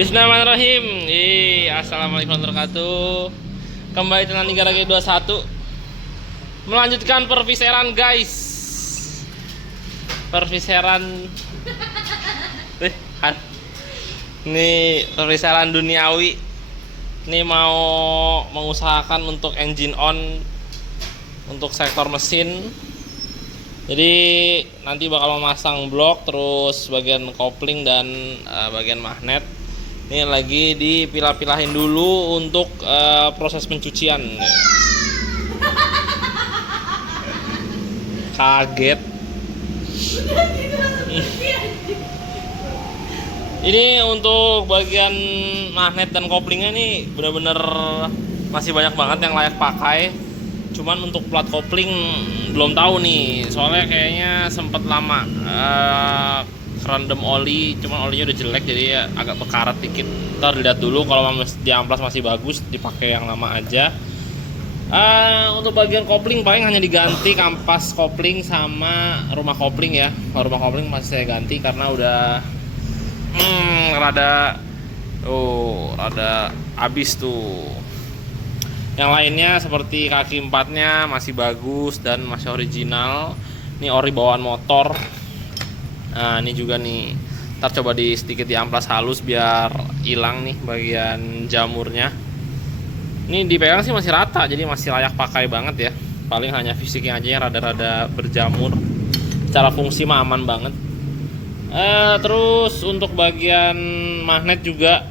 Bismillahirrahmanirrahim. Assalamualaikum warahmatullahi wabarakatuh. Kembali dengan Liga Ragi 21. Melanjutkan perviseran, guys. Perviseran. Ini perviseran duniawi. Ini mau mengusahakan untuk engine on untuk sektor mesin. Jadi nanti bakal memasang blok, terus bagian kopling dan bagian magnet. Ini lagi dipilah-pilahin dulu untuk proses pencucian. Kaget. Ini untuk bagian magnet dan koplingnya ini bener-bener masih banyak banget yang layak pakai. Cuman untuk plat kopling belum tahu nih, soalnya kayaknya sempet lama kerendam oli, cuman olinya udah jelek jadi ya agak bekarat dikit. Ntar dilihat dulu, kalau di amplas masih bagus dipakai yang lama aja. Untuk bagian kopling paling hanya diganti kampas kopling sama rumah kopling ya. Kalau rumah kopling masih saya ganti karena udah rada habis tuh. Yang lainnya seperti kaki empatnya masih bagus dan masih original. Ini ori bawaan motor. Nah ini juga nih, ntar coba sedikit di amplas halus biar hilang nih bagian jamurnya. Ini dipegang sih masih rata, jadi masih layak pakai banget ya. Paling hanya fisiknya aja yang rada-rada berjamur. Secara fungsi mah aman banget. Terus untuk bagian magnet juga,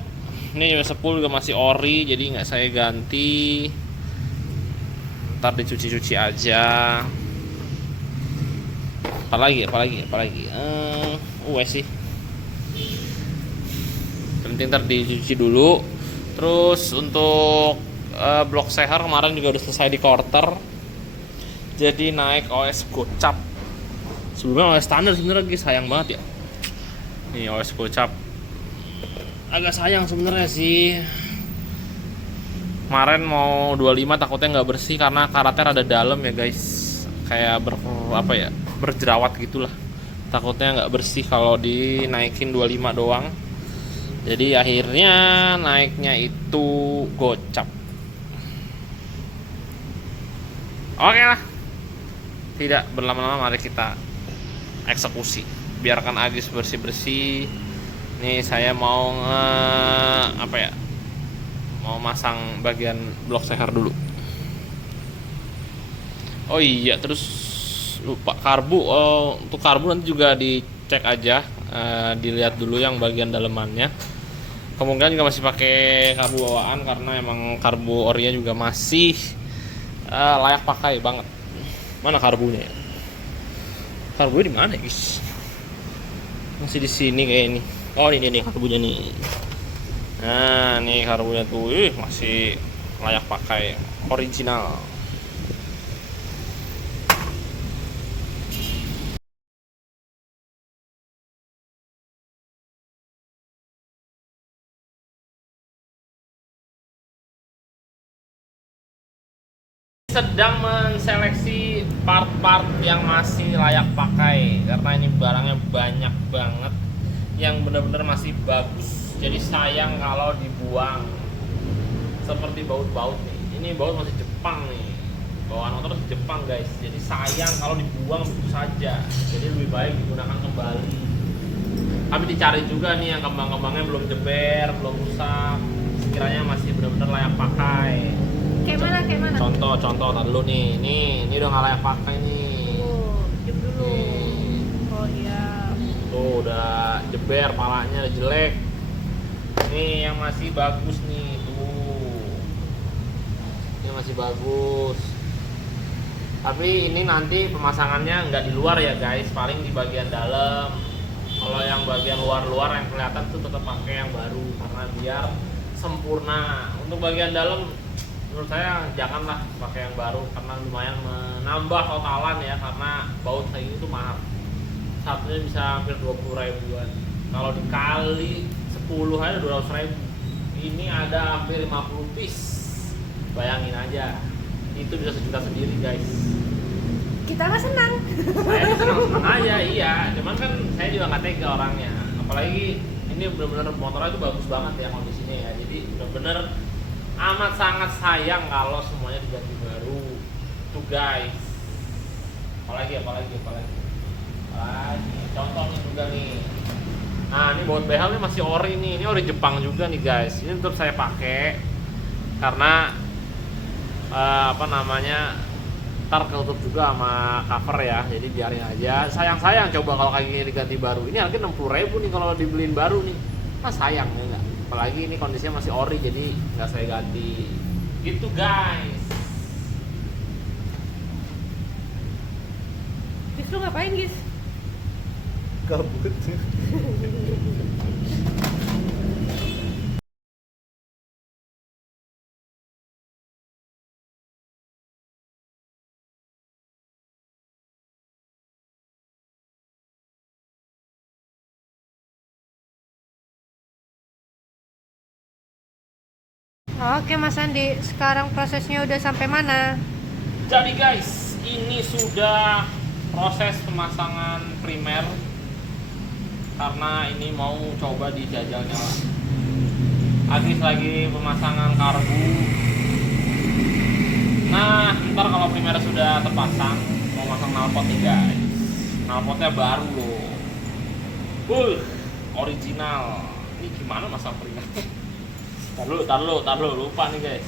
ini sepul juga masih ori, jadi nggak saya ganti. Ntar dicuci-cuci aja. Apalagi sih penting ntar dicuci dulu. Terus untuk blok seher kemarin juga udah selesai di quarter, jadi naik OS gocap. Sebelumnya OS standar sebenarnya guys, sayang banget ya. Nih OS gocap agak sayang sebenarnya sih. Kemarin mau 25 takutnya nggak bersih karena karatnya rada dalam ya guys, kayak berjerawat gitulah. Takutnya nggak bersih kalau dinaikin 25 doang. Jadi akhirnya naiknya itu gocap. Oke lah, tidak berlama-lama, mari kita eksekusi. Biarkan Agis bersih-bersih. Nih saya mau mau masang bagian blok seher dulu. Oh iya, terus lupa karbu. Untuk karbu nanti juga dicek aja, dilihat dulu yang bagian dalemannya. Kemungkinan juga masih pakai karbu bawaan karena emang karbu orinya juga masih layak pakai banget. Mana karbunya ya? Karbunya di mana guys? Masih di sini kayak ini. Oh ini nih karbunya nih. Nah nih karbunya tuh, masih layak pakai, original. Sedang menseleksi part-part yang masih layak pakai karena ini barangnya banyak banget yang benar-benar masih bagus. Jadi sayang kalau dibuang. Seperti baut-baut nih. Ini baut masih Jepang nih. Bawaan motor masih Jepang guys. Jadi sayang kalau dibuang begitu saja. Jadi lebih baik digunakan kembali. Tapi dicari juga nih yang kembang-kembangnya belum jeber, belum rusak. Sekiranya masih benar-benar layak pakai. Kayak mana? Contoh tar dulu nih. Ini udah nggak layak pakai nih. Diam dulu. Nih. Oh iya. Tuh udah jeber, palanya udah jelek. Nih yang masih bagus nih tuh. Ini masih bagus. Tapi ini nanti pemasangannya nggak di luar ya guys, paling di bagian dalam. Kalau yang bagian luar yang kelihatan tuh tetap pakai yang baru karena biar sempurna. Untuk bagian dalam menurut saya janganlah pakai yang baru karena lumayan menambah totalan ya, karena baut kayak gitu tuh mahal. Satunya bisa hampir 20 ribuan. Kalau dikali 10 aja 200 ribu. Ini ada hampir 50 piece. Bayangin aja. Itu bisa sejuta sendiri guys. Kita mah senang. Saya senang aja, iya. Cuman kan saya juga nggak tega orangnya. Apalagi ini ini benar-benar motornya itu bagus banget ya kondisinya ya. Jadi benar-benar amat sangat sayang kalau semuanya diganti baru tuh guys. Apalagi contohnya juga nih. Nah ini baut behel ini masih ori nih, ini ori Jepang juga nih guys. Ini tetap saya pakai karena ntar ketutup juga sama cover ya, jadi biarin aja. Sayang coba kalau kayak gini diganti baru. Ini harga 60.000 nih kalau dibeliin baru nih, sayang ya enggak. Apalagi ini kondisinya masih ori, jadi nggak saya ganti gitu guys. Gis, lu ngapain Gis? Kabut. Oke Mas Andi, sekarang prosesnya udah sampai mana? Jadi guys, ini sudah proses pemasangan primer karena ini mau coba dijajal nyala. Agis lagi pemasangan karbu. Nah, ntar kalau primer sudah terpasang, mau masang knalpot nih guys. Knalpotnya baru loh. Original. Ini gimana masang primer? Tar lu, lupa nih guys.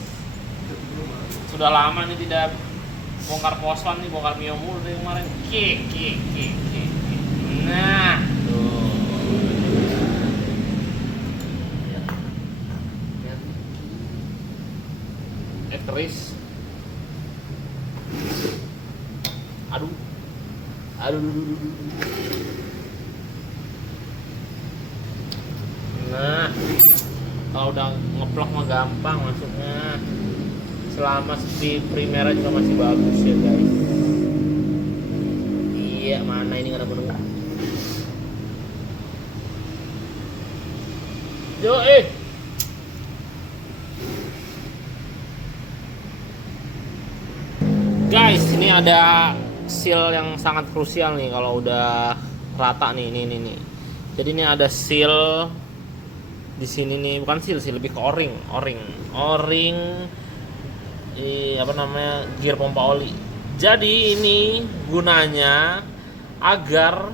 Sudah lama nih tidak bongkar poswan nih, bongkar Mio mulu dari kemarin. Nah, tuh. Keris. Aduh. Nah, kalau udah ngeplok mah gampang masuknya. Selama speed primernya juga masih bagus ya guys. Iya, mana ini nggak ada menunggu. Yo guys, ini ada seal yang sangat krusial nih kalau udah rata nih. Jadi ini ada seal di sini nih, bukan seal sih, lebih ke o-ring gear pompa oli. Jadi ini gunanya agar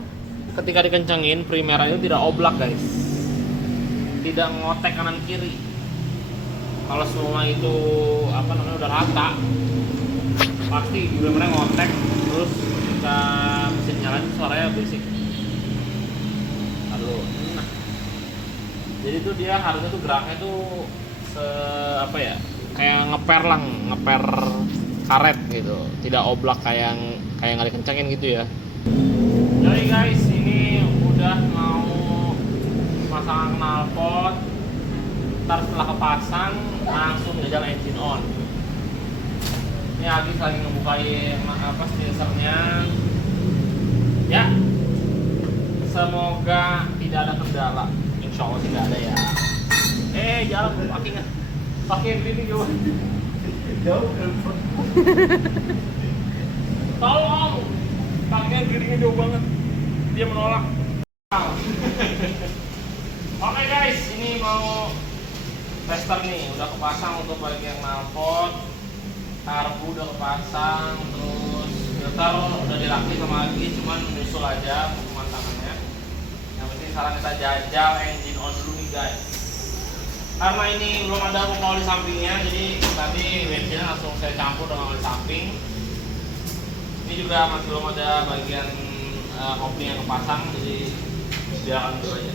ketika dikencengin primernya itu tidak oblak guys, tidak ngotek kanan kiri. Kalau semua itu udah rata, pasti primernya ngotek, terus kita mesin nyalain suaranya berisik. Lalu jadi tuh dia harusnya tuh geraknya tuh kayak ngeper karet gitu, tidak oblak kayak nggak dikencengin gitu ya. Jadi guys, ini udah mau pasang knalpot. Ntar setelah kepasang langsung jajal engine on. Ini Agis lagi ngebukain stilsernya. Ya, semoga tidak ada kendala. Insya Allah tidak ada ya. Jalan pakai gini jauh. Tolong, pakai gini jauh banget. Dia menolak. Oke guys, ini mau tester nih, udah kepasang untuk bagian knalpot, karbu udah kepasang, terus filter udah dirakit sama lagi, cuman nyusul aja pemantangannya. Yang penting sekarang kita jajal engine on dulu nih guys. Karena ini belum ada pompa oli sampingnya, jadi nanti bensinnya langsung saya campur dengan oli samping. Ini juga masih belum ada bagian kopling yang kepasang, jadi biarkan dulu aja.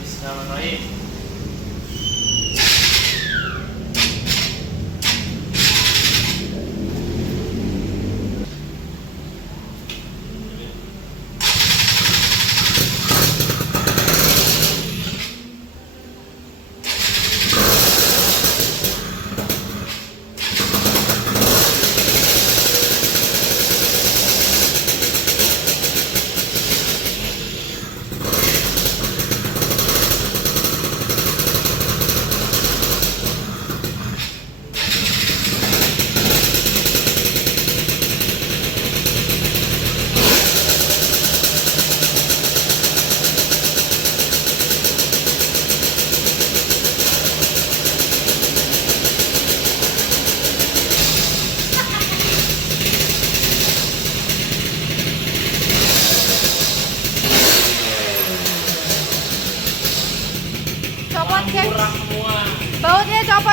Bismillahirrahmanirrahim.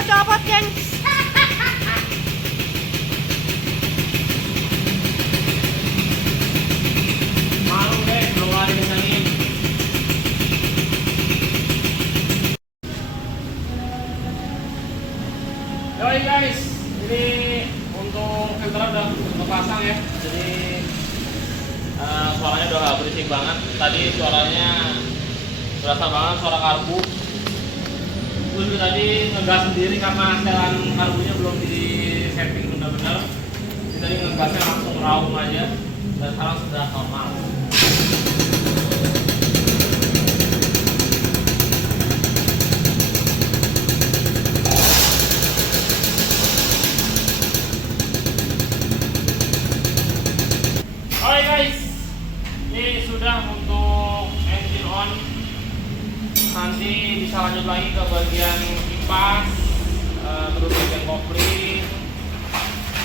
copot, geng. Malu deh, belum ada yang kencangin. Yoi guys, ini untuk filter udah terpasang ya. Jadi suaranya udah gak berisik banget. Tadi suaranya berasa banget suara karbu. Terus tadi ngegas sendiri karena setelan karbunya belum di setting benar-benar. Jadi tadi ngegasnya langsung raung aja dan sekarang sudah normal. Oke guys, ini sudah untuk engine on. Nanti bisa lanjut lagi ke bagian kipas, terus bagian kopling.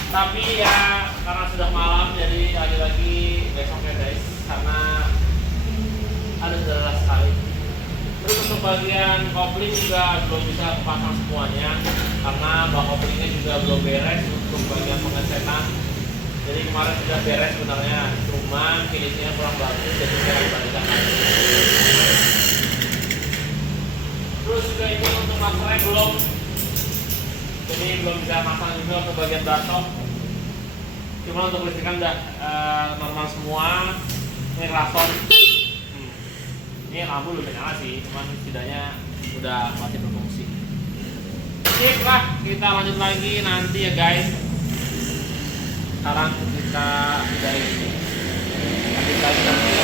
Tapi ya karena sudah malam, jadi lagi-lagi besok ya guys, karena ada deras sekali. Terus untuk bagian kopling juga belum bisa pasang semuanya, karena bak koplingnya juga belum beres untuk bagian pengesetan. Jadi kemarin sudah beres sebenarnya, cuman finishnya kurang bagus, jadi saya kembalikan lagi. Terus juga ini untuk masternya belum, jadi belum bisa pasang juga ke bagian batok. Cuma untuk listrikan udah normal semua. Ini klakson, ini lampu belum nyala sih, cuman setidaknya udah masih berfungsi. Sip lah, kita lanjut lagi nanti ya guys. Sekarang kita udah ini, kita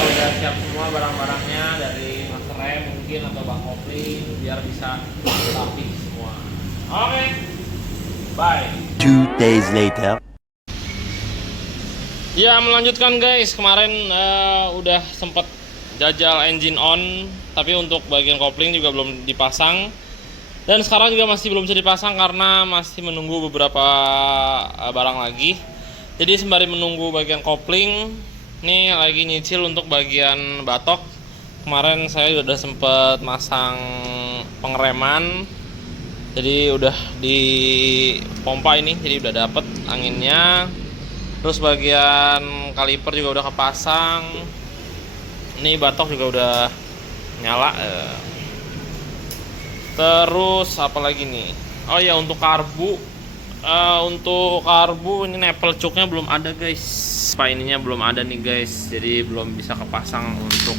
udah siap semua barang-barangnya dari master rem mungkin atau bak kopling biar bisa rapi semua. Oke, bye. 2 days later. Ya melanjutkan guys, kemarin udah sempet jajal engine on, tapi untuk bagian kopling juga belum dipasang. Dan sekarang juga masih belum bisa dipasang karena masih menunggu beberapa barang lagi. Jadi sembari menunggu bagian kopling, nih lagi nyicil untuk bagian batok. Kemarin saya udah sempet masang pengereman, jadi udah di pompa ini, jadi udah dapet anginnya. Terus bagian kaliper juga udah kepasang. Ini batok juga udah nyala. Terus apa lagi nih? Oh ya, untuk karbu. Untuk karbu ini nepel cuknya belum ada guys. Ininya belum ada nih guys, jadi belum bisa kepasang untuk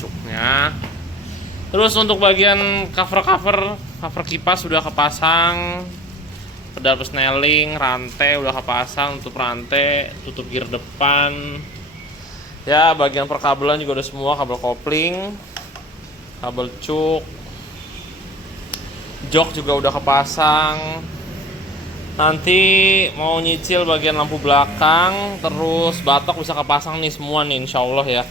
cuknya. Terus untuk bagian cover kipas sudah kepasang. Pedal persneling, rantai udah kepasang, tutup rantai, tutup gear depan. Ya, bagian perkabelan juga udah semua, kabel kopling, kabel cuk, jok juga udah kepasang. Nanti mau nyicil bagian lampu belakang, terus batok bisa kepasang nih semua nih, insya Allah ya.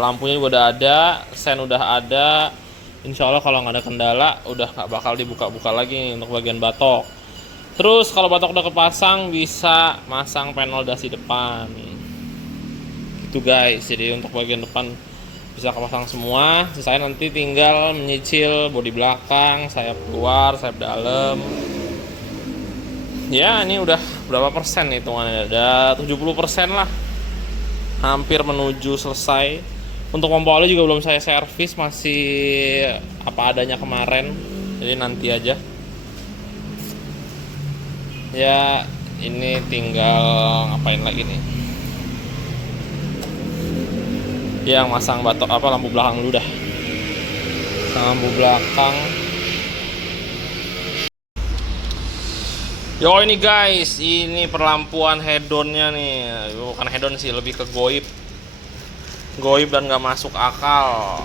Lampunya juga udah ada, sen udah ada. Insya Allah kalau nggak ada kendala, udah nggak bakal dibuka-buka lagi nih untuk bagian batok. Terus kalau batok udah kepasang, bisa masang panel dasi depan. Gitu guys, jadi untuk bagian depan bisa kepasang semua. Saya nanti tinggal menyicil bodi belakang, sayap luar, sayap dalam. Ya, ini udah berapa persen hitungannya? Ada 70% lah. Hampir menuju selesai. Untuk pompa oli juga belum saya servis, masih apa adanya kemarin. Jadi nanti aja. Ya, ini tinggal ngapain lagi nih? Yang masang batok lampu belakang dulu dah. Lampu belakang. Yo ini guys, ini perlampuan head-onnya nih. Bukan head-on sih, lebih ke goib. Goib dan nggak masuk akal.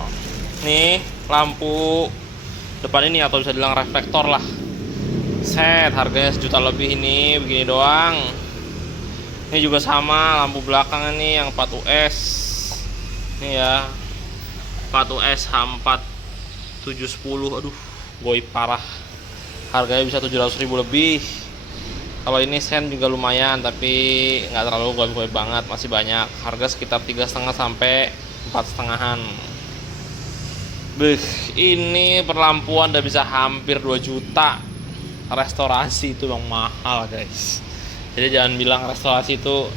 Nih, lampu depan ini atau bisa bilang reflektor lah. Set, harganya 1 juta lebih ini, begini doang. Ini juga sama, lampu belakang ini yang 4 US. Ini ya, 4 US H4 710. Aduh, goib parah. Harganya bisa 700.000 lebih. Kalau ini sen juga lumayan, tapi nggak terlalu goib-goib banget, masih banyak. Harga sekitar 3,5 sampai 4,5-an. Beuh, ini perlampuan udah bisa hampir 2 juta. restorasi itu memang mahal guys. Jadi jangan bilang restorasi itu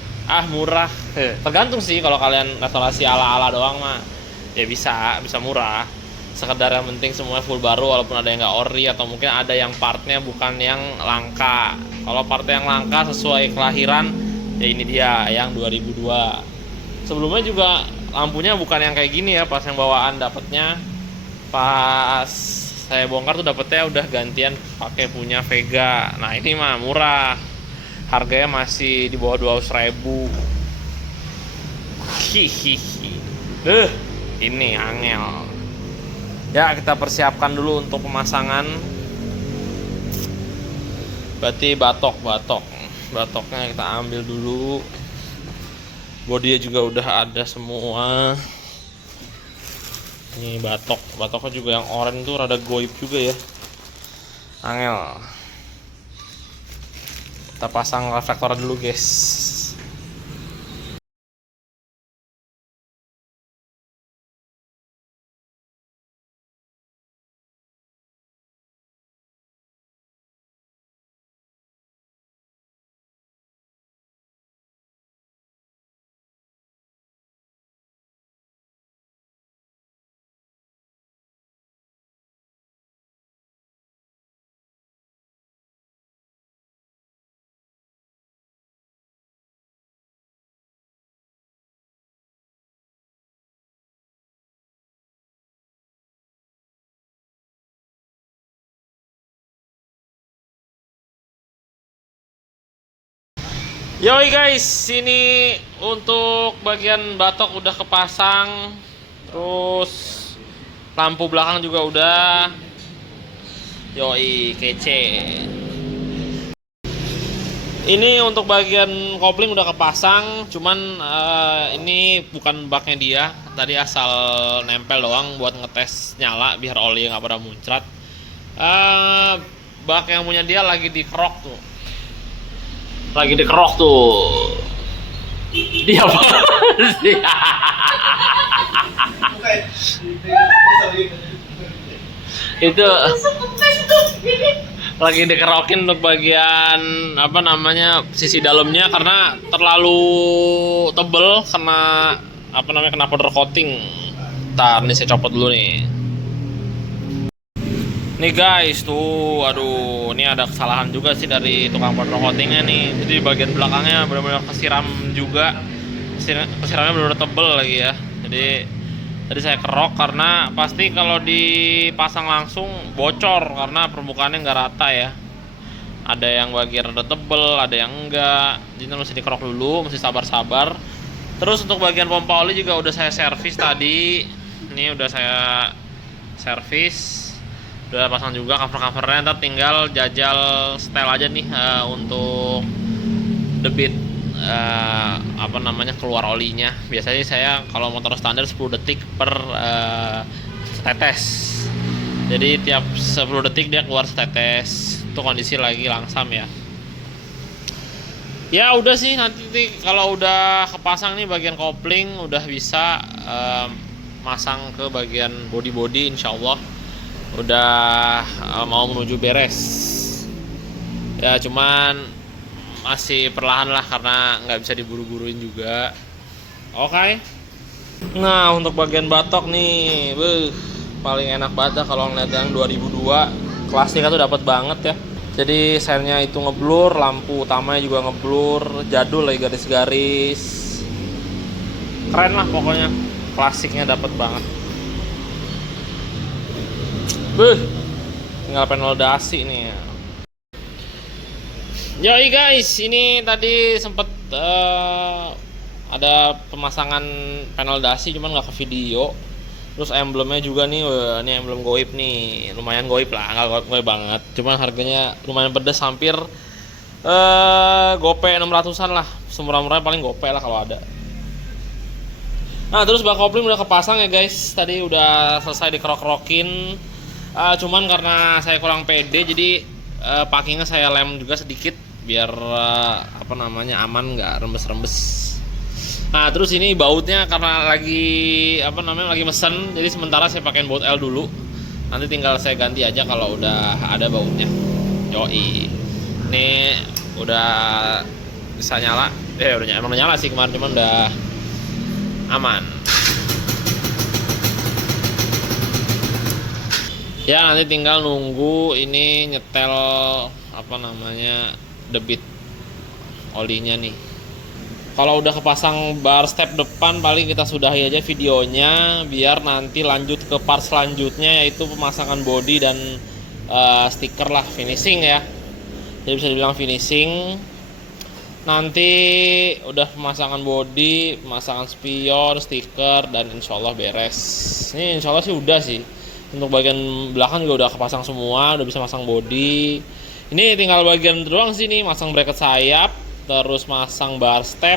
murah. Tergantung sih, kalau kalian restorasi ala-ala doang mah ya bisa murah. Sekedar yang penting semuanya full baru, walaupun ada yang nggak ori atau mungkin ada yang partnya bukan yang langka. Kalau partnya yang langka sesuai kelahiran, ya ini dia yang 2002. Sebelumnya juga lampunya bukan yang kayak gini ya, pas yang bawaan dapetnya, pas saya bongkar tuh dapetnya udah gantian pakai punya Vega. Nah ini mah murah, harganya masih di bawah 200.000. Hihihi. Ini angel. Ya kita persiapkan dulu untuk pemasangan. Berarti batoknya kita ambil dulu. Bodinya juga udah ada semua. Ini batoknya juga yang oranye tuh rada goib juga ya, angel. Kita pasang reflektor dulu guys. Yoi guys, ini untuk bagian batok udah kepasang. Terus lampu belakang juga udah. Yoi, kece. Ini untuk bagian kopling udah kepasang, cuman ini bukan baknya dia. Tadi asal nempel doang buat ngetes nyala biar oli nggak pada muncrat. Bak yang punya dia lagi dikerok tuh. Dia apa sih? Itu lagi dikerokin untuk bagian apa namanya sisi dalamnya, karena terlalu tebel kena powder coating. Ntar nih saya copot dulu nih. Nih guys tuh, aduh, ini ada kesalahan juga sih dari tukang powder coatingnya nih. Jadi di bagian belakangnya benar-benar kesiram juga, kesiramnya benar-benar tebel lagi ya. Jadi tadi saya kerok karena pasti kalau dipasang langsung bocor karena permukaannya nggak rata ya. Ada yang bagian rada tebel, ada yang enggak. Jadi mesti dikerok dulu, mesti sabar-sabar. Terus untuk bagian pompa oli juga udah saya servis tadi. Ini udah saya servis. Udah pasang juga cover-covernya, ntar tinggal jajal setel aja nih untuk debit keluar olinya. Biasanya saya kalau motor standar 10 detik per setetes. Jadi tiap 10 detik dia keluar setetes. Itu kondisi lagi langsam ya. Ya udah sih, nanti kalau udah kepasang nih bagian kopling udah bisa masang ke bagian body insyaallah udah mau menuju beres ya, cuman masih perlahan lah karena nggak bisa diburu-buruin juga. Oke. Nah untuk bagian batok nih, paling enak banget kalau ngeliat yang 2002 klasiknya tuh dapat banget ya. Jadi sennya itu ngeblur, lampu utamanya juga ngeblur, jadul lagi garis-garis, keren lah pokoknya, klasiknya dapat banget. Tinggal panel dasi nih. Yoi guys, ini tadi sempet ada pemasangan panel dasi cuman nggak ke video. Terus emblemnya juga nih, ini emblem goib nih, lumayan goib lah, nggak goib banget. Cuman harganya lumayan pedas, hampir gope 600-an lah, semurah-murahnya paling gope lah kalau ada. Nah terus bak kopling udah kepasang ya guys, tadi udah selesai dikerok-kerokin. Cuman karena saya kurang pede, jadi packingnya saya lem juga sedikit biar aman, nggak rembes-rembes. Nah terus ini bautnya karena lagi lagi mesen, jadi sementara saya pakai baut L dulu. Nanti tinggal saya ganti aja kalau udah ada bautnya. Yoi. Ini udah bisa nyala. Emang udah nyala sih kemarin, cuman udah aman. Ya nanti tinggal nunggu ini nyetel apa namanya debit olinya nih. Kalau udah kepasang bar step depan paling kita sudahi aja videonya, biar nanti lanjut ke part selanjutnya, yaitu pemasangan body dan stiker lah, finishing ya. Jadi bisa dibilang finishing. Nanti udah pemasangan body, pemasangan spion, stiker, dan insya Allah beres. Ini insya Allah sih udah sih. Untuk bagian belakang juga udah kepasang semua, udah bisa masang body. Ini tinggal bagian doang sih nih, masang bracket sayap, terus masang bar step,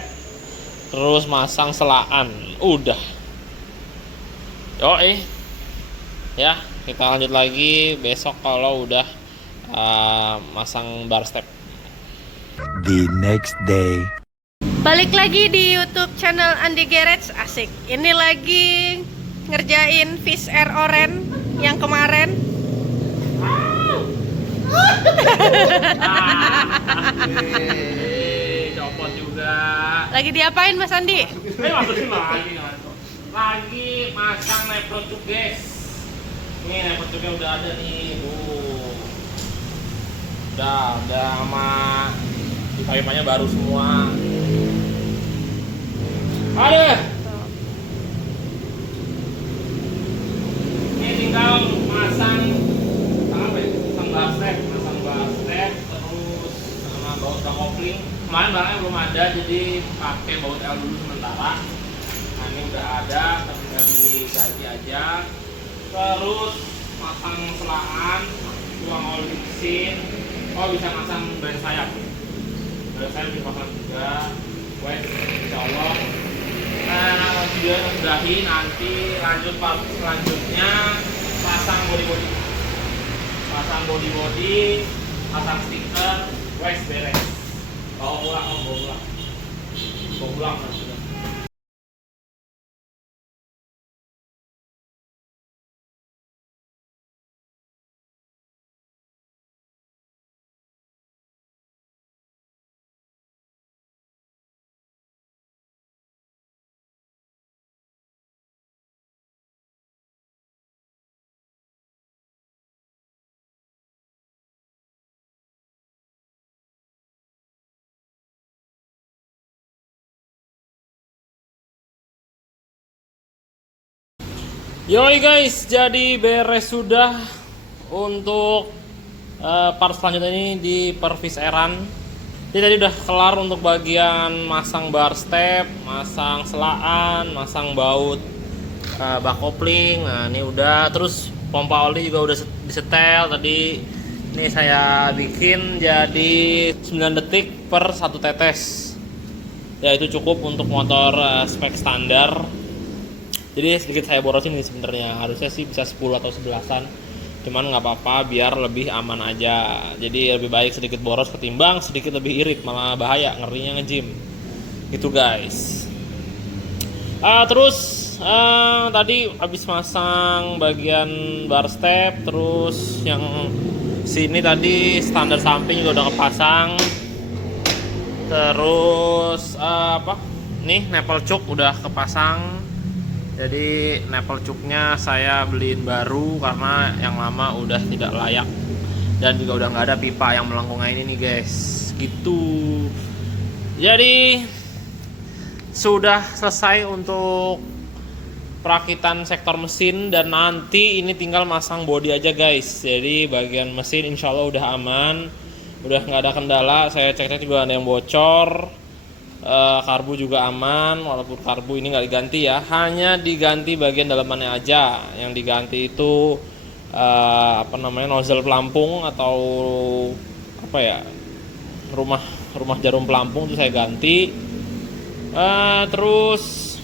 terus masang selaan. Udah. Yoi. Ya, kita lanjut lagi besok kalau udah masang bar step. The next day. Balik lagi di YouTube channel Andi Garage, asik. Ini lagi ngerjain Fish Air Orange yang kemarin. Copot juga. Lagi diapain Mas Andi? Masukin lagi. Lagi masang nepro cuk guys. Ini nepro cuknya udah ada nih. Udah sama pipa-pipanya baru semua. Ada. Ini tinggal masang apa ya? Masang bar step, terus sama baut kopling. Kemarin barangnya belum ada, jadi pakai baut L dulu sementara. Nah ini udah ada, tapi tinggal diganti aja. Terus masang selaan, tuang oli mesin. Oh bisa masang ban sayap. Ban sayap dipasang juga. Wes, insya Allah. Nah, video yang sudahi, nanti lanjut part selanjutnya pasang body-body, pasang stiker, wes beres. Bawa pulang nanti. Yoi guys, jadi beres sudah untuk part selanjutnya ini di Pervis Eran. Jadi tadi udah kelar untuk bagian masang bar step, masang selaan, masang baut bak kopling. Nah ini udah, terus pompa oli juga udah disetel tadi. Ini saya bikin jadi 9 detik per 1 tetes. Ya itu cukup untuk motor spek standar. Jadi sedikit saya borosin nih sebenarnya, harusnya sih bisa 10 atau 11-an, cuman nggak apa-apa biar lebih aman aja. Jadi lebih baik sedikit boros ketimbang sedikit lebih irit, malah bahaya, ngerinya nge-gym gitu guys. Terus tadi habis masang bagian bar step, terus yang sini tadi standar samping juga udah kepasang. Terus nih nepel cuk udah kepasang. Jadi nepel cuknya saya beliin baru karena yang lama udah tidak layak, dan juga udah nggak ada pipa yang melengkungnya ini nih guys, gitu. Jadi sudah selesai untuk perakitan sektor mesin, dan nanti ini tinggal masang bodi aja guys. Jadi bagian mesin insya Allah udah aman, udah nggak ada kendala. Saya cek-cek juga ada yang bocor. Karbu juga aman, walaupun karbu ini nggak diganti ya, hanya diganti bagian dalamannya aja. Yang diganti itu nozzle pelampung atau rumah jarum pelampung itu saya ganti. Terus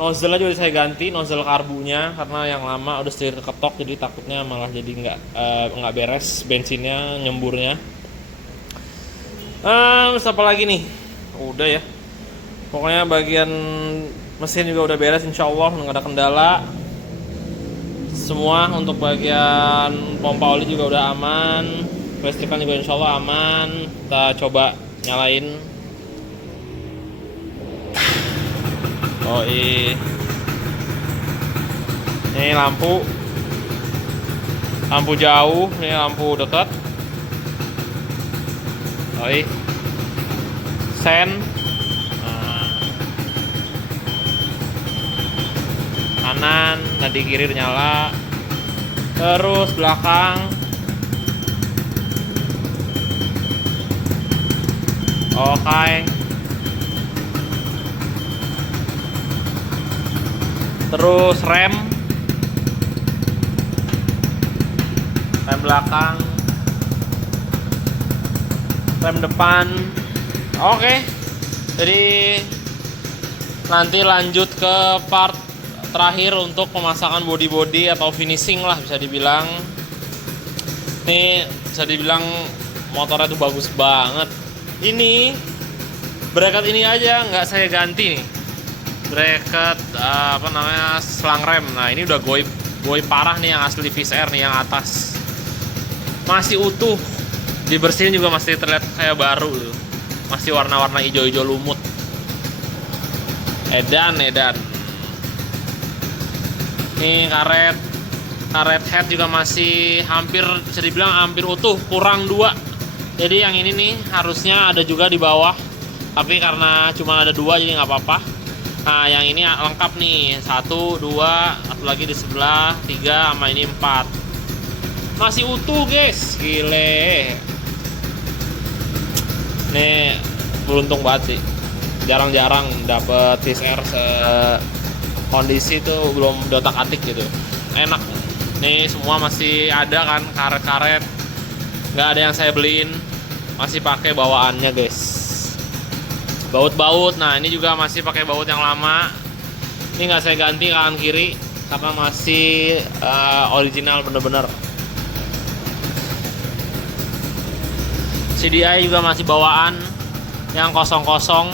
nozzle juga saya ganti, nozzle karbunya, karena yang lama udah sedikit ketok, jadi takutnya malah jadi nggak beres bensinnya, nyemburnya. Apa lagi nih? Udah ya, pokoknya bagian mesin juga udah beres insya Allah, nggak ada kendala semua. Untuk bagian pompa oli juga udah aman. Listrikan juga insya Allah aman. Kita coba nyalain. Oh iya. Ini lampu jauh, ini lampu dekat. Oh iya. Sen. Nah. Kanan, tadi kiri udah nyala. Terus belakang. Oke. Terus rem belakang, rem depan. Oke. Jadi nanti lanjut ke part terakhir untuk pemasangan body atau finishing lah bisa dibilang. Ini bisa dibilang motornya tuh bagus banget. Ini bracket ini aja nggak saya ganti nih. Bracket selang rem. Nah ini udah goib parah nih yang asli Fish Air nih yang atas. Masih utuh. Dibersihin juga masih terlihat kayak baru tuh. Masih warna-warna hijau-hijau lumut. Edan. Nih karet head juga masih hampir bisa dibilang hampir utuh, kurang 2. Jadi yang ini nih harusnya ada juga di bawah. Tapi karena cuma ada 2 jadi nggak apa-apa. Nah yang ini lengkap nih, 1, 2, satu lagi di sebelah, 3, sama ini 4. Masih utuh guys, gile. Nih beruntung banget sih, jarang-jarang dapet Fish Air kondisi tuh belum dotak-atik gitu, enak. Nih semua masih ada kan karet-karet, nggak ada yang saya beliin, masih pakai bawaannya guys. Baut-baut, nah ini juga masih pakai baut yang lama. Ini nggak saya ganti kanan kiri karena masih original bener-bener. CDI juga masih bawaan yang kosong-kosong.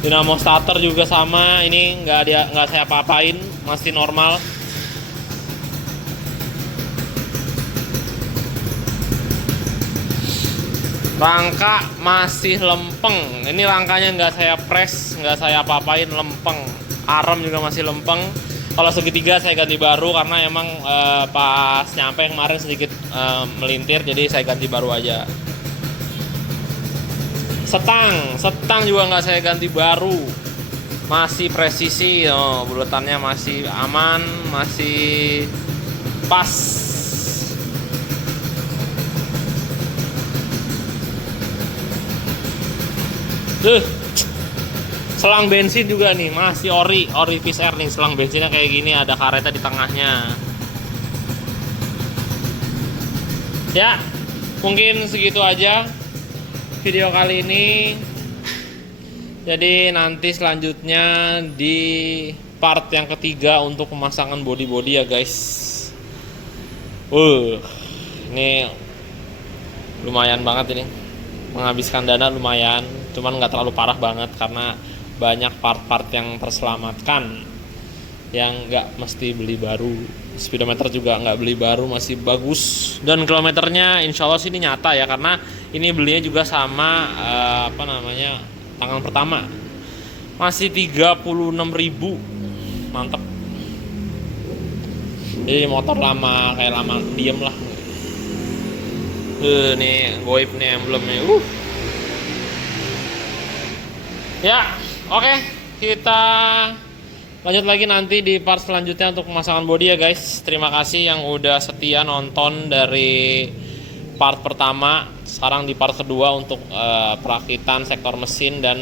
Dinamo starter juga sama, ini nggak saya apa-apain, masih normal. Rangka masih lempeng. Ini rangkanya nggak saya press, nggak saya apa-apain, lempeng. Arem juga masih lempeng. Kalau segitiga saya ganti baru karena emang pas nyampe kemarin sedikit melintir, jadi saya ganti baru aja. Setang juga nggak saya ganti baru, masih presisi. Oh, bulatannya masih aman, masih pas. Selang bensin juga nih masih ori Fish Air nih. Selang bensinnya kayak gini, ada karetnya di tengahnya. Ya mungkin segitu aja video kali ini. Jadi nanti selanjutnya di part yang ketiga untuk pemasangan body ya guys. Ini lumayan banget ini, menghabiskan dana lumayan, cuman nggak terlalu parah banget karena banyak part-part yang terselamatkan yang nggak mesti beli baru. Speedometer juga nggak beli baru, masih bagus. Dan kilometernya insya Allah sih ini nyata ya, karena ini belinya juga sama tangan pertama. Masih 36.000, mantep. Jadi motor lama, kayak lama diem lah. Nih goib nih emblemnya. Ya, oke. Kita lanjut lagi nanti di part selanjutnya untuk pemasangan bodi ya guys. Terima kasih yang udah setia nonton dari part pertama. Sekarang di part kedua untuk perakitan sektor mesin dan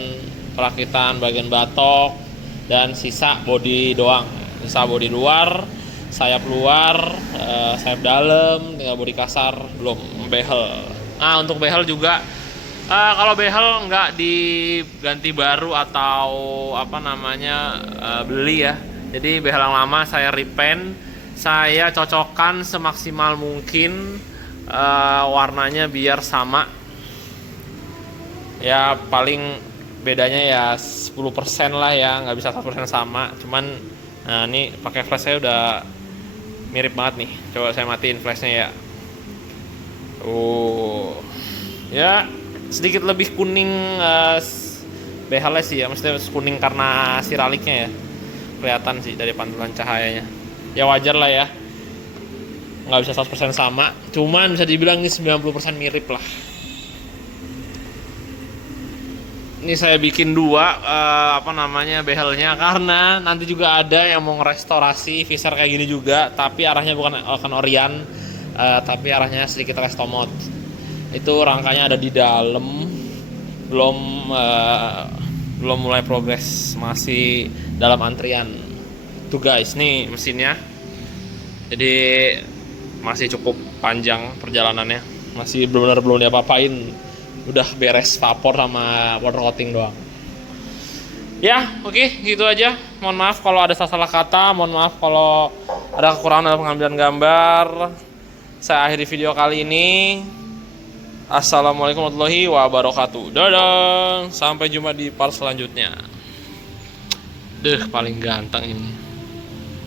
perakitan bagian batok dan sisa bodi doang. Sisa bodi luar, sayap luar, sayap dalam, tinggal bodi kasar, belum behel. Nah untuk behel juga kalau behel nggak diganti baru atau beli ya. Jadi behel yang lama saya repaint, saya cocokkan semaksimal mungkin warnanya biar sama. Ya paling bedanya ya 10% lah ya, nggak bisa 100% sama. Cuman nah ini pakai flash saya udah Mirip banget nih. Coba saya matiin flashnya ya. Ya sedikit lebih kuning behalnya sih ya, maksudnya kuning karena siraliknya ya. Kelihatan sih dari pantulan cahayanya. Ya wajar lah ya. Nggak bisa 100% sama, cuman bisa dibilang ini 90% mirip lah. Ini saya bikin dua behelnya karena nanti juga ada yang mau ngerestorasi visor kayak gini juga, tapi arahnya bukan Orion, tapi arahnya sedikit resto mode. Itu rangkanya ada di dalam, belum mulai progres, masih dalam antrian. Tuh guys, nih mesinnya. Jadi masih cukup panjang perjalanannya, masih benar-benar belum diapa-apain. Udah beres vapor sama water coating doang. Ya, oke, gitu aja. Mohon maaf kalau ada salah kata, mohon maaf kalau ada kekurangan dalam pengambilan gambar. Saya akhiri video kali ini. Assalamualaikum warahmatullahi wabarakatuh. Dadah. Sampai jumpa di part selanjutnya. Paling ganteng ini.